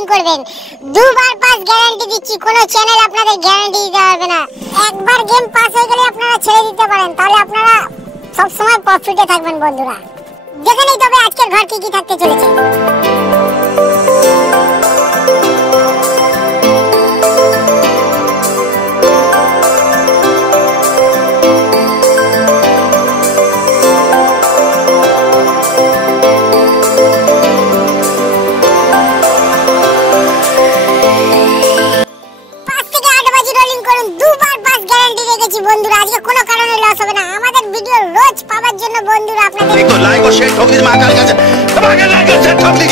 Rolling করবেন। দুবার pass guarantee দিচ্ছি, কোনো চ্যানেল আপনাদের গ্যারান্টি দিতে পারবে না। একবার গেম পাস হয়ে গেলে আপনারা ছেড়ে দিতে পারেন, তাহলে আপনারা সব সময় প্রফিটে থাকবেন বন্ধুরা। দেখে নেই তবে আজকের ঘর কি কি থাকতে চলেছে। বন্ধুরা আজকে কোনো কারণে লস হবে না। আমাদের ভিডিও রোজ পাওয়ার জন্য বন্ধুরা আপনাদের একটু লাইক ও শেয়ার ঠক দিন, মা কাল কাছে তোমাকে লাইক ও শেয়ার ঠক দিন।